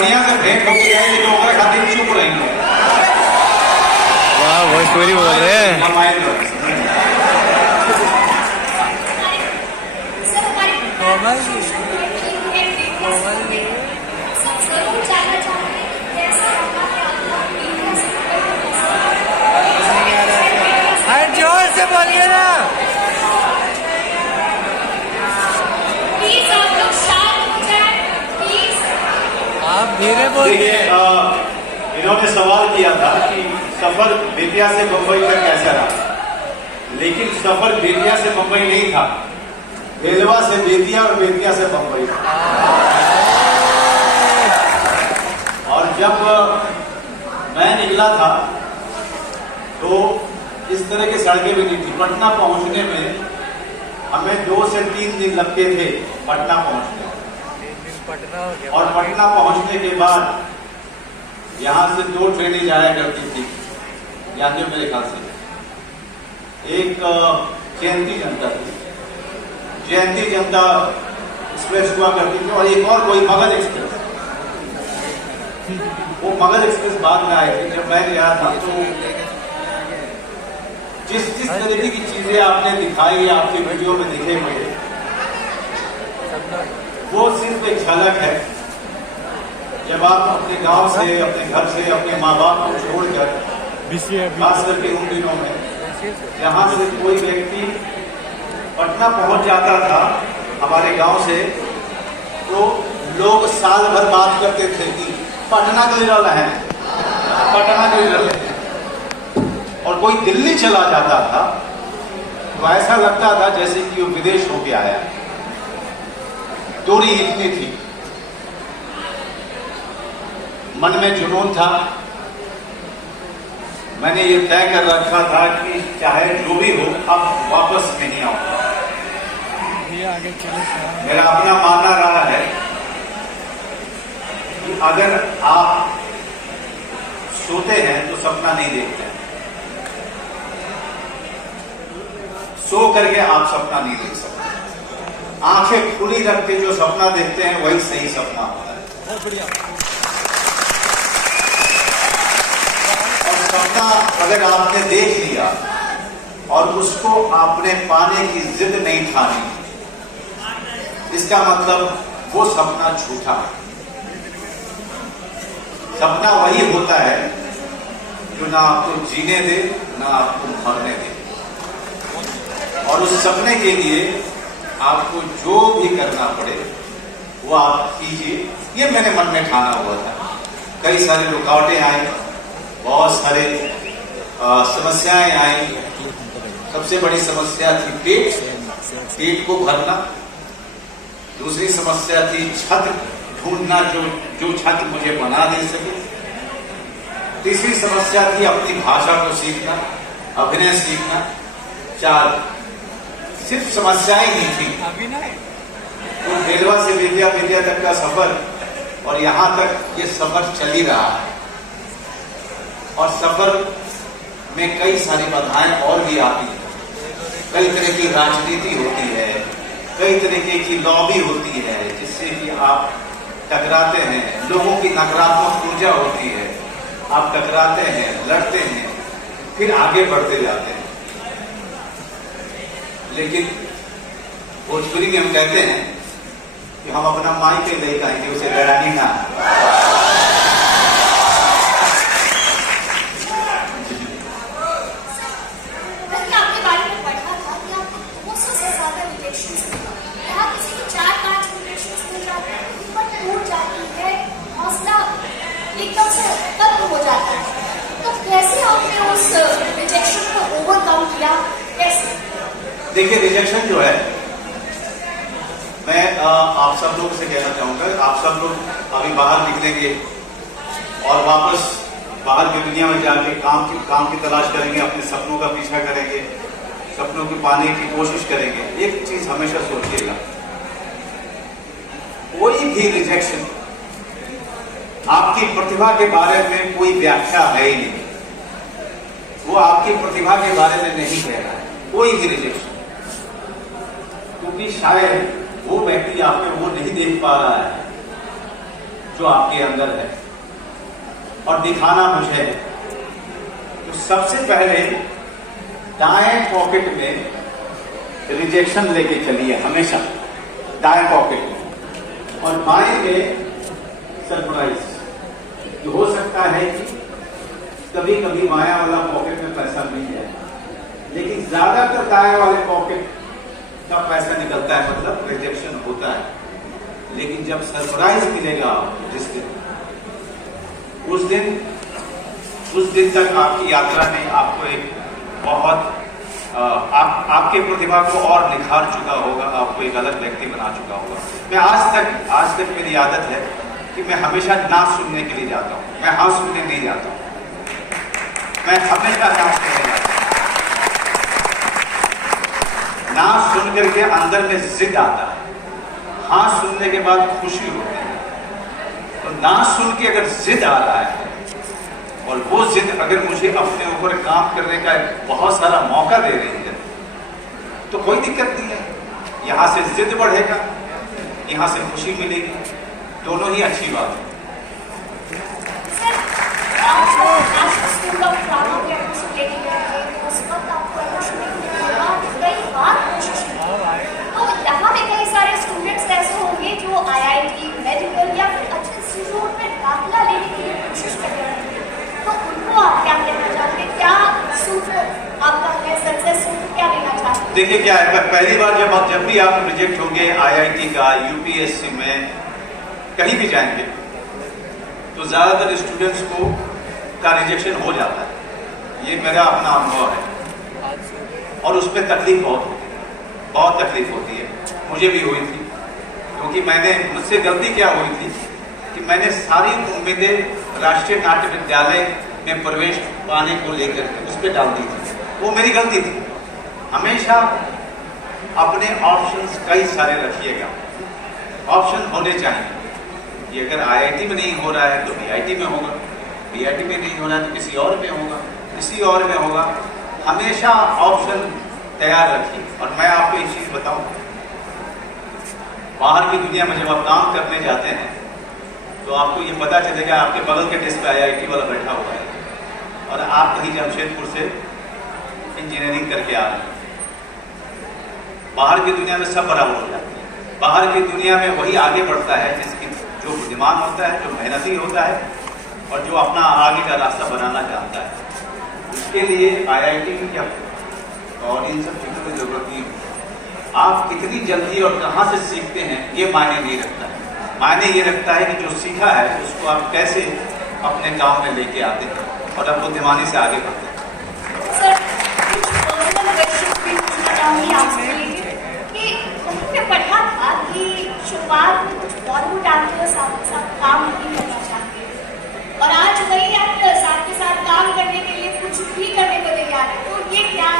बढ़िया से भेंट होती है लेकिन ओकरा खातिर चुप रहेंगे। वाह भोजपुरी बोल रहे हैं। जोर से बोलिए ना। प्लीज आप लोग शांत हो जाए प्लीज। आप धीरे बोलिए। इन्होंने सवाल किया था कि सफर बेतिया से बंबई तक कैसा रहा, लेकिन सफर बेतिया से बंबई नहीं था, बेलवा से बेतिया और बेतिया से बंबई। और जब मैं निकला था तो इस तरह की सड़कें भी नहीं थी। पटना पहुंचने में हमें 2 से 3 दिन लगते थे पटना पहुंचने में। और पटना पहुंचने के बाद यहाँ से 2 ट्रेनें जाया करती थी, याद है मेरे ख्याल से। एक जयंती जनता थी, जयंती जनता एक्सप्रेस हुआ करती थी, और एक और कोई मगध एक्सप्रेस। वो मगध एक्सप्रेस बाद में आई थी। जब मैं गया था तो जिस तरीके की चीजें आपने दिखाई, आपके वीडियो में दिखे हुए, वो सिर्फ एक झलक है। जब आप अपने गांव से, अपने घर से, अपने माँ बाप को छोड़कर, खास करके उन दिनों में जहां से कोई व्यक्ति पटना पहुंच जाता था हमारे गांव से, तो लोग साल भर बात करते थे कि पटना के लिए है, पटना के लिए है। और कोई दिल्ली चला जाता था तो ऐसा लगता था जैसे कि वो विदेश होके आया। दूरी इतनी थी, मन में जुनून था। मैंने ये तय कर रखा था कि चाहे जो भी हो, अब वापस नहीं आऊंगा। मेरा अपना मानना रहा है कि अगर आप सोते हैं तो सपना नहीं देखते हैं, सो करके आप सपना नहीं देख सकते। आंखें खुली रख के जो सपना देखते हैं वही सही सपना होता है। और सपना अगर आपने देख लिया और उसको आपने पाने की जिद नहीं ठानी, इसका मतलब वो सपना झूठा है। सपना वही होता है जो ना आपको जीने दे ना आपको मरने दे। और उस सपने के लिए आपको जो भी करना पड़े वो आप कीजिए। ये मैंने मन में ठाना हुआ था। कई सारी रुकावटें आई, बहुत सारे समस्याएं आई। सबसे बड़ी समस्या थी पेट को भरना। दूसरी समस्या थी छत ढूंढना, जो छत मुझे बना दे सके। तीसरी समस्या थी अपनी भाषा को सीखना, अभिनय सीखना। 4 सिर्फ समस्याएं ही थी। तो बेलवा से बेतिया, बेतिया तक का सफर, और यहां तक ये सफर चल ही रहा है। और सफर में कई सारी बाधाएं और भी आती हैं। कई तरह की राजनीति होती है, कई तरीके की लॉबी होती है, जिससे कि आप टकराते हैं। लोगों की नकारात्मक ऊर्जा होती है, आप टकराते हैं, लड़ते हैं, फिर आगे बढ़ते जाते हैं। लेकिन भोजपुरी में हम कहते हैं कि हम अपना माई के ले जाएंगे, उसे लड़ानी ना। आपके बारे में पढ़ा था कि आपको 200 से ज्यादा रिजेक्शंस मिला। यहाँ किसी को 4-5 रिजेक्शंस मिल जाते हैं, हिम्मत टूट जाती है, हौसला एकदम से खत्म हो जाता है। तो कैसे आपने उस रिजेक्शन को ओवरकम किया, कैसे? देखिए, रिजेक्शन जो है, मैं आप सब लोग से कहना चाहूंगा, आप सब लोग अभी बाहर निकलेंगे और वापस बाहर की दुनिया में जाके काम की तलाश करेंगे, अपने सपनों का पीछा करेंगे, सपनों को पाने की कोशिश करेंगे। एक चीज हमेशा सोचिएगा, कोई भी रिजेक्शन आपकी प्रतिभा के बारे में कोई व्याख्या है ही नहीं। वो आपकी प्रतिभा के बारे में नहीं कह रहा है, कोई भी रिजेक्शन। क्योंकि शायद वो व्यक्ति आप में वो नहीं देख पा रहा है जो आपके अंदर है और दिखाना मुझे है। तो सबसे पहले दाएं पॉकेट में रिजेक्शन लेके चलिए हमेशा, दाएं पॉकेट में, और बाएं में सरप्राइज। हो सकता है कि कभी कभी बायां वाला पॉकेट में पैसा मिल जाए, लेकिन ज्यादातर दाएं वाले पॉकेट का पैसा निकलता है, मतलब रिजेक्शन होता है। लेकिन जब सरप्राइज मिलेगा जिस दिन, उस दिन तक आपकी यात्रा में आपको एक बहुत आपके प्रतिभा को और निखार चुका होगा, आपको एक अलग व्यक्ति बना चुका होगा। मैं आज तक मेरी आदत है कि मैं हमेशा ना सुनने के लिए जाता हूं, मैं हाँ सुनने नहीं जाता हूं, मैं हमेशा ना सुनने जाता हूं। ना सुन करके अंदर में जिद आता है, हाँ सुनने के बाद खुशी होती है। तो ना सुन के अगर जिद आ रहा है और वो जिद अगर मुझे अपने ऊपर काम करने का बहुत सारा मौका दे रही है, तो कोई दिक्कत नहीं है। यहां से जिद बढ़ेगा, यहां से खुशी मिलेगी, दोनों ही अच्छी बात है। तो यहाँ पे कई सारे स्टूडेंट्स ऐसे होंगे जो IIT, मेडिकल या फिर अच्छे इंस्टीट्यूट में दाखिला लेने के लिए कोशिश कर रहे हैं, तो उनको आप क्या कहना चाहते हैं? क्या सूत्र आपका है, सक्सेस सूत्र क्या देना चाहते हैं? देखिए क्या है, पहली बार जब भी आप रिजेक्ट होंगे IIT का, UPSC में कहीं भी जाएंगे, तो ज्यादातर स्टूडेंट्स को का रिजेक्शन हो जाता है। ये मेरा अपना अनुभव है और उसमें तकलीफ बहुत तकलीफ होती है। मुझे भी हुई थी, क्योंकि मुझसे गलती क्या हुई थी कि मैंने सारी उम्मीदें राष्ट्रीय नाट्य विद्यालय में प्रवेश पाने को लेकर के उस पर डाल दी थी। वो मेरी गलती थी। हमेशा अपने ऑप्शंस कई सारे रखिएगा, ऑप्शन होने चाहिए। ये अगर IIT में नहीं हो रहा है तो BIT में होगा, BIT में नहीं हो रहा है तो किसी और में होगा, किसी और में होगा। हमेशा ऑप्शन तैयार रखिए। और मैं आपको एक चीज बताऊं, बाहर की दुनिया में जब आप काम करने जाते हैं तो आपको ये पता चलेगा, आपके बगल के डेस्क पे IIT वाला बैठा हुआ है और आप कहीं जमशेदपुर से इंजीनियरिंग करके आ रहे हैं। बाहर की दुनिया में सब बराबर हो जाती है। बाहर की दुनिया में वही आगे बढ़ता है जिसकी जो बुद्धिमान होता है, जो मेहनती होता है और जो अपना आगे का रास्ता बनाना चाहता है। उसके लिए IIT या और इन सब चीजों की जरूरत नहीं होती। आप कितनी जल्दी और कहाँ से सीखते हैं ये मायने नहीं रखता है। मायने ये रखता है कि जो सीखा है उसको आप कैसे अपने काम में लेके आते हैं और आप बुद्धिमानी से आगे बढ़ते हैं। सर, कुछ पर्सनल क्वेश्चन भी पूछना चाहूंगी आपसे कि कहीं पे पढ़ा था कि शुरुआत में कुछ बॉलीवुड एक्टर्स आपके साथ काम नहीं करना चाहते और आज वही एक्टर्स आपके साथ काम करने के लिए कुछ भी करने को तैयार है, तो ये क्या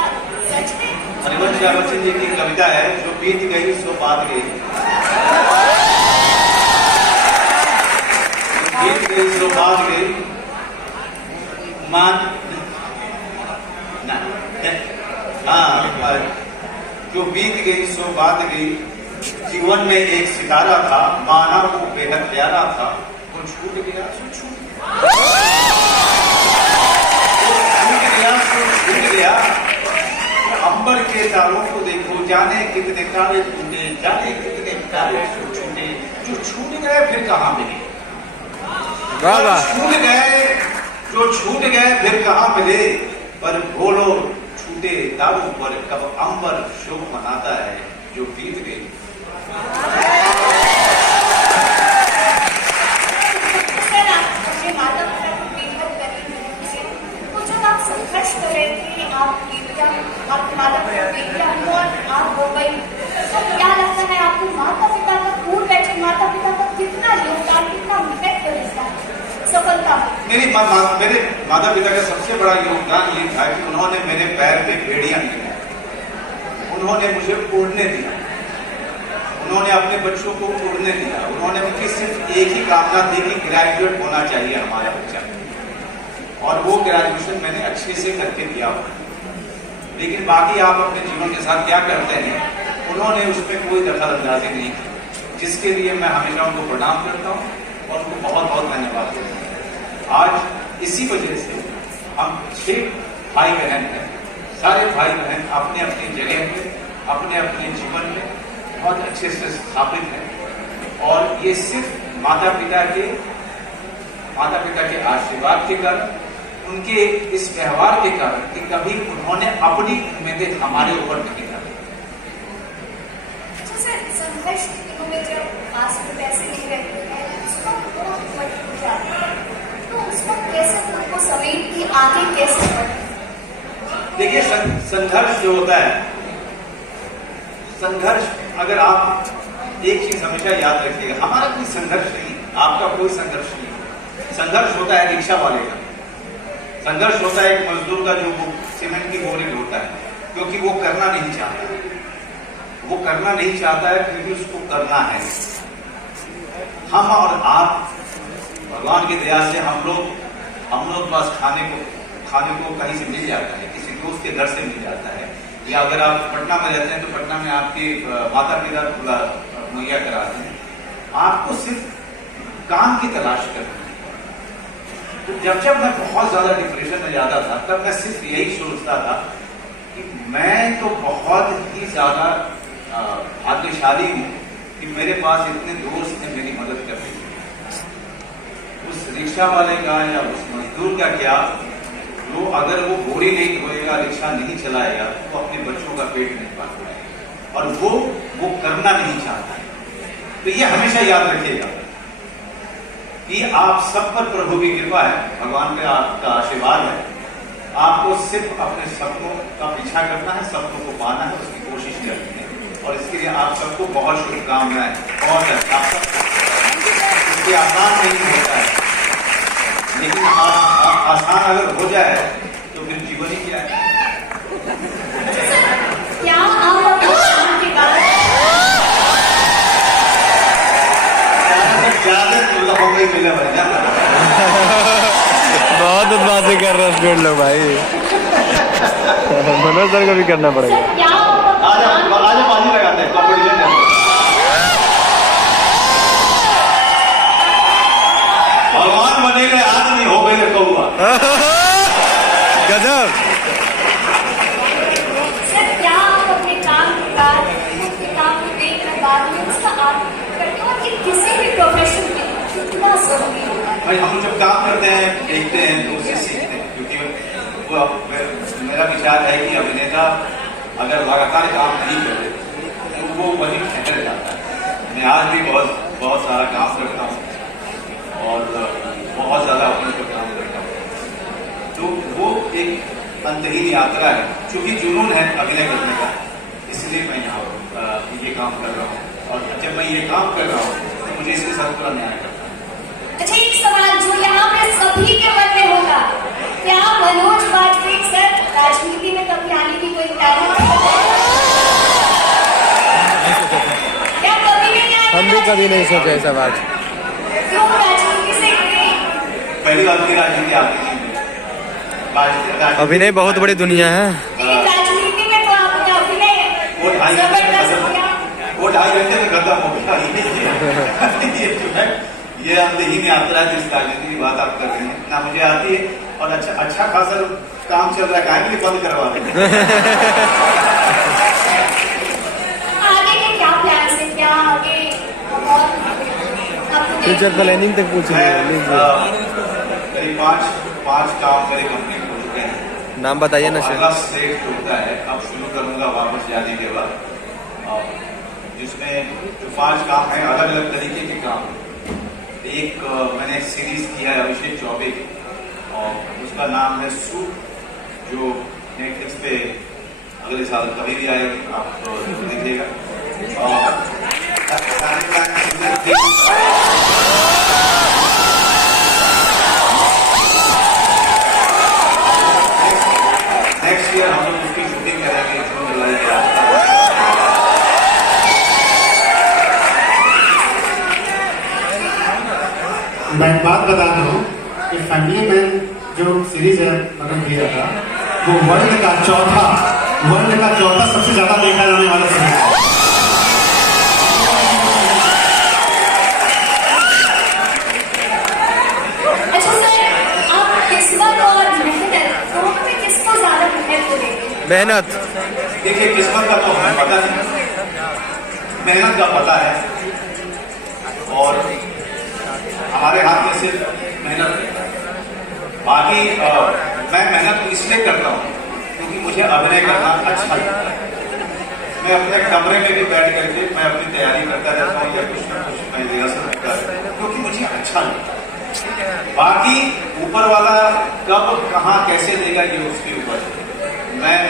सच है? हरिवंश राय बच्चन जी की कविता है, जो बीत गई सो बात गई, बीत गई सो बात गई, मान हाँ, जो बीत गई सो बात गई। जीवन में एक सितारा था, माना वो बेहद प्यारा था, वो छूट गया सो छूट गया। अंबर के तारों को देखो, जाने कितने तारे टूटे, जाने कितने तारे छूटे, जो छूट गए फिर कहाँ मिले, जो छूट गए फिर कहाँ मिले। पर बोलो छूटे तारों पर कब अंबर शोक मनाता है, जो बीत गई। संघर्ष कर रहे थे, आपके माता पिता आप हो गई, तो क्या लगता है आपको माता पिता का दूर बैठे माता पिता का कितना योगदान, कितना महत्व रहता है सफलता में? मेरे माता पिता का सबसे बड़ा योगदान ये था कि उन्होंने मेरे पैर पे बेड़ियां नहीं दी, उन्होंने मुझे उड़ने दिया, उन्होंने अपने बच्चों को उड़ने दिया। उन्होंने मुझे सिर्फ एक ही कामना दी कि ग्रेजुएट होना चाहिए हमारा बच्चा, और वो ग्रेजुएशन मैंने अच्छे से करके दिया। लेकिन बाकी आप अपने जीवन के साथ क्या करते हैं, उन्होंने उसमें कोई दखल अंदाजी नहीं की, जिसके लिए मैं हमेशा उनको प्रणाम करता हूँ और उनको बहुत बहुत धन्यवाद देते हैं। आज इसी वजह से हम 6 भाई बहन हैं, सारे भाई बहन अपने अपनी जगह पे अपने अपने जीवन में बहुत अच्छे से स्थापित हैं और ये सिर्फ माता पिता के आशीर्वाद के कारण, उनके इस व्यवहार के कारण कि कभी उन्होंने अपनी उम्मीदें हमारे ऊपर नहीं डाली। संघर्ष के दिनों में जब पास में पैसे नहीं रहते हैं, उस वक्त थोड़ा मजबूर हो जाते हैं, तो उस वक्त कैसे खुद को समेट के आगे कैसे बढ़े? देखिए, संघर्ष जो होता है, संघर्ष अगर आप एक चीज हमेशा याद रखिएगा, हमारा कोई संघर्ष नहीं, आपका कोई संघर्ष नहीं। संघर्ष होता है रिक्शा वाले का, संघर्ष होता है एक मजदूर का जो सीमेंट की बोरी ढोता है, क्योंकि वो करना नहीं चाहता, वो करना नहीं चाहता है क्योंकि उसको करना है। हम और आप भगवान की दया से हम लोग बस खाने को कहीं से मिल जाता है, किसी दोस्त के घर से मिल जाता है, या अगर आप पटना में रहते हैं तो पटना में आपके माता पिता मुहैया कराते हैं। आपको सिर्फ काम की तलाश करनी है। तो जब मैं बहुत ज्यादा डिप्रेशन में जाता था, तब मैं सिर्फ यही सोचता था कि मैं तो बहुत ही ज्यादा भाग्यशाली हूं कि मेरे पास इतने दोस्त हैं मेरी मदद करने के लिए। उस रिक्शा वाले का या उस मजदूर का क्या, वो अगर वो बोरी नहीं ढोएगा, रिक्शा नहीं चलाएगा, तो अपने बच्चों का पेट नहीं पाल पाएगा, और वो करना नहीं चाहता है। तो ये हमेशा याद रखिएगा कि आप सब पर प्रभु की कृपा है, भगवान का आपका आशीर्वाद है। आपको सिर्फ अपने सपनों का पीछा करना है, सपनों को पाना है, उसकी कोशिश करनी है, और इसके लिए आप सबको बहुत शुभकामनाएं। बहुत अच्छा, क्योंकि आसान नहीं होता है, लेकिन आसान अगर हो जाए तो फिर जीवन ही क्या है। क्या आप अपने काम के बाद मिला बनेगा? बहुत बदमाशी कर रहे हैं लोग भाई। मनोज सर को भी करना पड़ेगा। आज बाजी लगाते हैं, कॉम्पिटिशन करते हैं। भगवान बनेगा आदमी, हो गए कौआ। गजब। सर, क्या आप अपने काम के बाद अपने काम को देखकर बाद में उसका आप करते हो कि किसी भी प्रोफेशन के कितना जरूरी होता है? भाई, हम जब काम करते हैं, देखते हैं, तो उससे सीखते हैं, क्योंकि वो मेरा विचार है कि अभिनेता अगर लगातार काम नहीं करे तो वो वही ठहर जाता है। मैं आज भी बहुत सारा काम करता हूँ और बहुत ज्यादा अपने पर काम करता हूँ, तो वो एक अंतहीन यात्रा है। चूंकि जुनून है अभिनय करने का, इसलिए मैं यहाँ ये काम कर रहा हूँ, और जब मैं ये काम कर रहा हूँ तो मुझे इसके साथ पूरा न्याय करता है। अच्छा, एक सवाल जो यहाँ पे सभी के मन में होगा, क्या मनोज वाजपेयी सर राजनीति में कभी आने की कोई तैयारी है? क्या कभी नहीं आए? हम भी कभी नहीं सोचे ऐसा बात। क्यों राजनीति से इतने? पहली बात की राजनीति आती नहीं। अभिनय बहुत बड़ी दुनिया है। लेकिन राजनीति में तो आपका अभिनय वो 2.5 जबरदस्त हो गया। घंटे में खत्म हो गया। ये जो है, ये अंतहीन यात्रा जिस राजनीति की बात आप कर रहे हैं ना, मुझे आती है, और अच्छा खासा काम चल रहा है, काहे के लिए बंद करवा रहे हैं? आगे के क्या प्लान है, क्या आगे और फ्यूचर प्लानिंग तक पूछ रहे हैं। करीब 5 काम मेरी कंपनी में हो चुके हैं। नाम बताइए ना सर। अगला स्टेज होता है, अब शुरू करूंगा वापस जाने के बाद, जिसमें जो 5 काम है, अलग अलग तरीके के काम। एक मैंने एक सीरीज किया है अभिषेक चौबे की, और उसका नाम है सूप, जो नेटफ्लिक्स पे अगले साल कभी भी आएगी, आप देखिएगा। और नेक्स्ट ईयर हम लोग उसकी शूटिंग करेंगे जून जुलाई के आसपास। मैं एक बात बताता हूँ कि फैमिली मैन जो सीरीज है मतलब किया था, वो वर्ल्ड का चौथा सबसे ज्यादा देखा जाने वाला सीरीज है। मेहनत। देखिए किस्मत का तो हमें पता नहीं, मेहनत का पता है, और हमारे हाथ में सिर्फ मेहनत है। बाकी मैं मेहनत इसलिए करता हूँ क्योंकि मुझे अभिनय करना अच्छा लगता है। मैं अपने कमरे में भी बैठ करके मैं अपनी तैयारी करता रहता हूँ या कुछ ना कुछ मैं रिहर्सल करता रहता हूँ क्योंकि मुझे अच्छा लगता है। बाकी ऊपर वाला कब कहाँ कैसे देगा ये उसके ऊपर है। मैं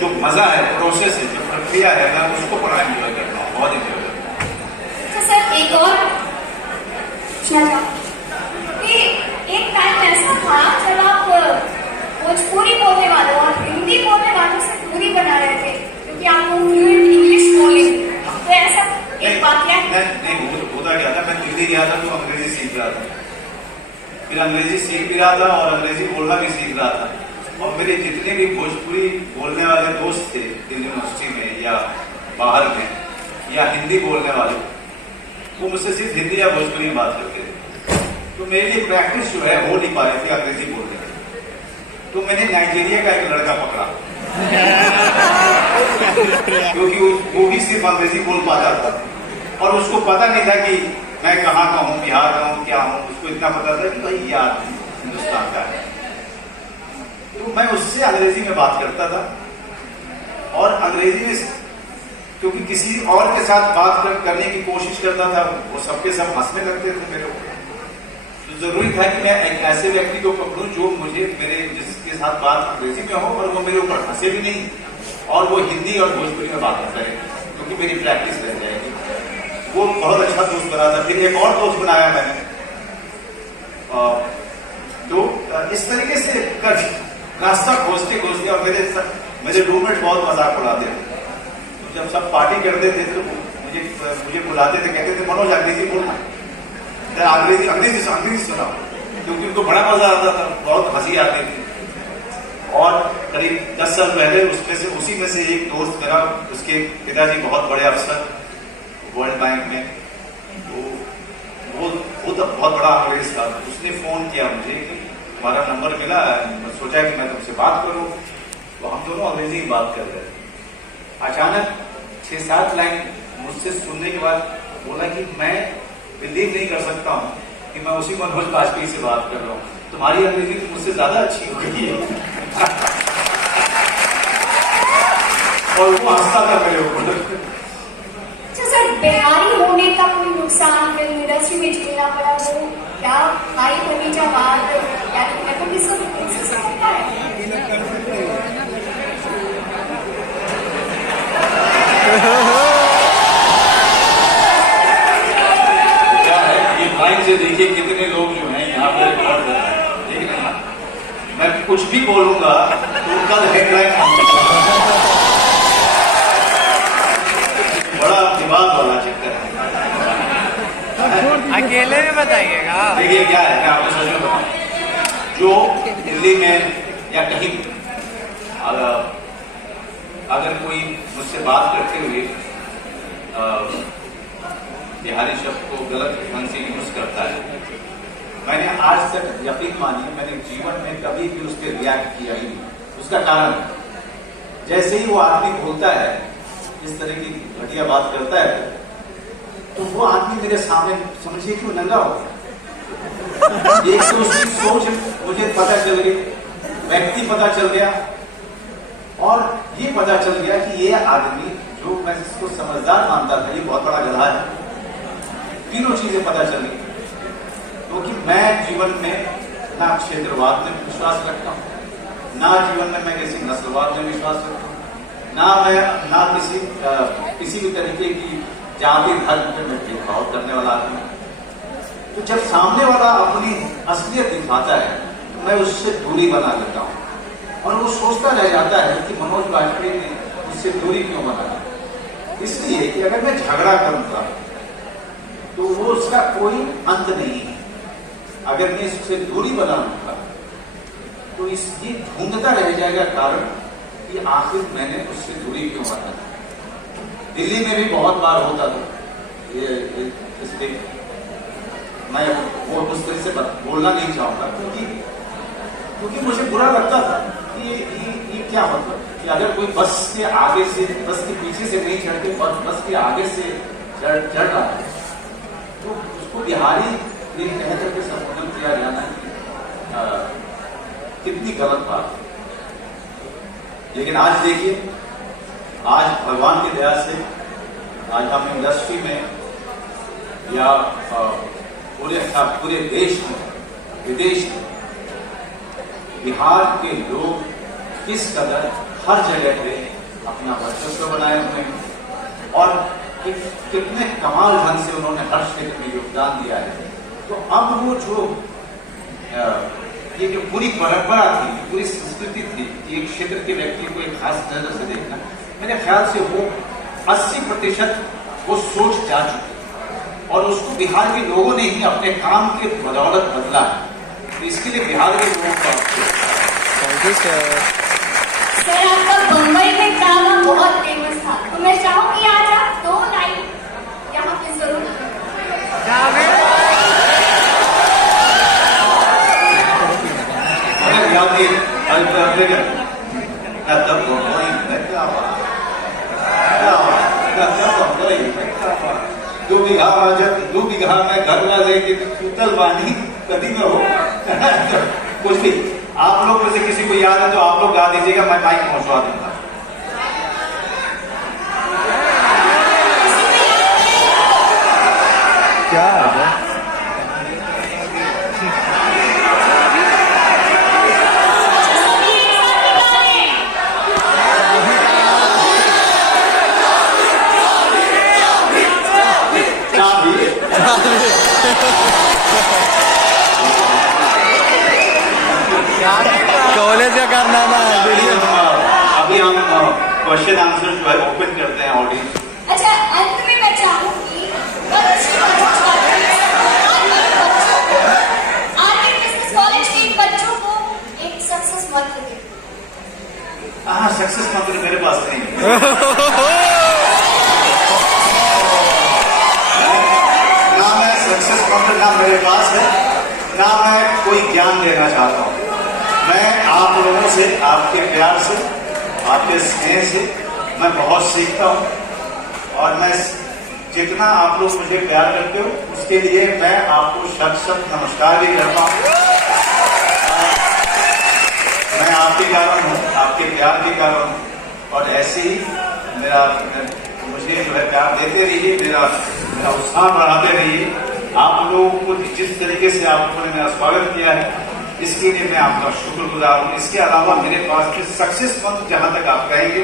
जो मजा है, प्रोसेस है, जो प्रक्रिया है, मैं उसको बड़ा एंजॉय करता हूँ, बहुत एंजॉय करता हूँ। तो सर एक और पूछना चाहूँगी, एक टाइम ऐसा था जब आप भोजपुरी बोलने वालों और हिंदी बोलने वालों से दूरी बना रहे थे क्योंकि आपको फ्लुएंट इंग्लिश बोले, तो ऐसा एक वाकया नहीं होता क्या था, मैं दिल्ली गया था तो अंग्रेजी सीख रहा था, फिर अंग्रेजी सीख भी रहा था और अंग्रेजी बोलना भी सीख रहा था। और मेरे जितने भी भोजपुरी बोलने वाले दोस्त थे दिल्ली यूनिवर्सिटी में या बाहर में या हिंदी बोलने वाले, वो मुझसे सिर्फ हिंदी या भोजपुरी में बात करते थे। तो मेरे लिए प्रैक्टिस जो है हो नहीं पा रही थी अंग्रेजी बोलने की। तो मैंने नाइजीरिया का एक लड़का पकड़ा क्योंकि वो भी सिर्फ अंग्रेजी बोल पाता था और उसको पता नहीं था कि मैं कहाँ का हूँ, बिहार का हूँ, क्या हूँ। उसको इतना पता था कि भाई यार हिंदुस्तान का है। तो मैं उससे अंग्रेजी में बात करता था और अंग्रेजी में क्योंकि किसी और के साथ बात करने की कोशिश करता था, वो सबके सब हंसने लगते थे मेरे को। तो जरूरी था कि मैं एक ऐसे व्यक्ति को पकड़ूं जो मुझे जिसके साथ बात अंग्रेजी में हो और वो मेरे ऊपर हंसे भी नहीं और वो हिंदी और भोजपुरी में बात करता है क्योंकि मेरी प्रैक्टिस रह जाएगी। वो बहुत अच्छा दोस्त बना था। फिर एक और दोस्त बनाया मैंने, तो इस तरीके से रास्ता खोजते खोजते, और मेरे रूममेट बहुत मजाक उड़ाते थे। तो जब सब पार्टी करते थे तो मुझे बुलाते थे, कहते थे मनोज अंग्रेजी बोलना, अंग्रेजी सुना, क्योंकि उनको बड़ा मजा आता था, बहुत हंसी आती थी। और करीब 10 साल पहले उसी में से एक दोस्त मेरा, उसके पिताजी बहुत बड़े अफसर वर्ल्ड बैंक में, तो वो तो बहुत बड़ा अंग्रेज था। उसने फोन किया मुझे कि तुम्हारा नंबर मिला, सोचा कि मैं तुमसे बात करूं। तो हम दोनों अंग्रेजी में बात कर रहे थे। अचानक 6-7 लाइन मुझसे सुनने के बाद बोला कि मैं बिलीव नहीं कर सकता हूं कि मैं उसी मनोज वाजपेयी से बात कर रहा हूं, तुम्हारी अंग्रेजी तो मुझसे ज्यादा अच्छी हो गई है। और वो हंसता था मेरे ऊपर। अच्छा सर, बिहारी होने का कोई नुकसान फिल्म इंडस्ट्री में झेलना पड़ा हो, क्या भाई भतीजा बात या नेपोटिज्म से होता है? क्या है ये लाइन से देखिए कितने लोग जो हैं यहाँ पर रिकॉर्ड कर रहे हैं, ठीक है। मैं कुछ भी बोलूंगा तो कल हेडलाइन बड़ा विवाद वाला चक्कर है। अकेले में बताइएगा। देखिए क्या है, मैं आपको सच में बताऊं, जो दिल्ली में या कहीं अगर कोई मुझसे बात करते हुए बिहारी शब्द को गलत ढंग से यूज करता है, मैंने आज तक यकीन मानिए मैंने जीवन में कभी भी उस पर रिएक्ट किया ही नहीं। उसका कारण जैसे ही वो आदमी बोलता है, इस तरह की घटिया बात करता है, तो वो आदमी मेरे सामने समझिए कि वो नंगा हो। एक तो उसकी सोच मुझे पता चल गई, व्यक्ति पता चल गया, और ये पता चल गया कि ये आदमी जो मैं इसको समझदार मानता था, ये बहुत बड़ा गधा है। तीनों चीजें पता चल गई, क्योंकि मैं जीवन में ना क्षेत्रवाद में विश्वास रखता हूँ, ना जीवन में मैं किसी नस्लवाद में विश्वास रखता हूँ, ना किसी भी तरीके की जाति धर्म पे मैं भेदभाव करने वाला आदमी। तो जब सामने वाला अपनी असलियत दिखाता है तो मैं उससे दूरी बना लेता हूँ, और वो सोचता रह जाता है कि मनोज वाजपेयी ने उससे दूरी क्यों बनाया। इसलिए कि अगर मैं झगड़ा करूंगा तो वो उसका कोई अंत नहीं है। अगर मैं इससे दूरी बनाऊंगा तो ये ढूंढता रह जाएगा कारण कि आखिर मैंने उससे दूरी क्यों बनाई। दिल्ली में भी बहुत बार होता था इसलिए मैं वो उस तरह से बोलना नहीं चाहूंगा, क्योंकि मुझे बुरा लगता था कि ये क्या मतलब कि अगर कोई बस के आगे से, बस के पीछे से नहीं चढ़ के बस के आगे से चढ़ रहा है तो उसको बिहारी ये कह करके संबोधन किया जाना कितनी गलत बात है। लेकिन आज देखिए, आज भगवान की दया से आज हम इंडस्ट्री में या पूरे देश में, विदेश में बिहार के लोग किस कदर हर जगह पे अपना वर्चस्व बनाए हुए हैं और कितने कमाल ढंग से उन्होंने हर क्षेत्र में योगदान दिया है। तो अब वो जो ये जो पूरी परंपरा थी, पूरी संस्कृति थी कि एक क्षेत्र के व्यक्ति को एक खास नजर से देखना, मेरे ख्याल से वो 80% वो सोच जा चुकी और उसको बिहार के लोगों ने ही अपने काम के बदौलत बदला है। तो इसके लिए बिहार के लोगों का सर आपका बम्बई में ड्रामा बहुत फेमस था, तो मैं चाहूंगी आज आप 2 लाइन यहाँ पे जरूर। दो बीघा में घर ला लेके तूतल बानी कभी में हो कुछ भी। आप लोग में से किसी को याद है तो आप लोग गा दीजिएगा, मैं माइक पहुंचवा दूंगा। क्या है? कॉलेज का कारनामा है। अभी हम क्वेश्चन आंसर जो है ओपन करते हैं ऑडियंस। अच्छा, अंत में मैं चाहूंगी कॉलेज के बच्चों को एक सक्सेस मंत्र दें। हाँ, सक्सेस मंत्र मेरे पास नहीं है। ना मैं सक्सेस मंत्र ना मेरे पास है, ना मैं कोई ज्ञान देना चाहता हूँ। मैं आप लोगों से, आपके प्यार से, आपके स्नेह से मैं बहुत सीखता हूँ और मैं जितना आप लोग मुझे प्यार करते हो उसके लिए मैं आपको शत नमस्कार भी करता हूँ। मैं आपके कारण हूँ, आपके प्यार के कारण हूँ और ऐसे ही मुझे जो है प्यार देते रहिए, मेरा उत्साह बढ़ाते रहिए। आप लोगों को जिस तरीके से आप लोगों ने मेरा स्वागत किया है इसके लिए मैं आपका शुक्रगुजार हूँ। इसके अलावा मेरे पास सक्सेस मंत्र जहां तक आप कहेंगे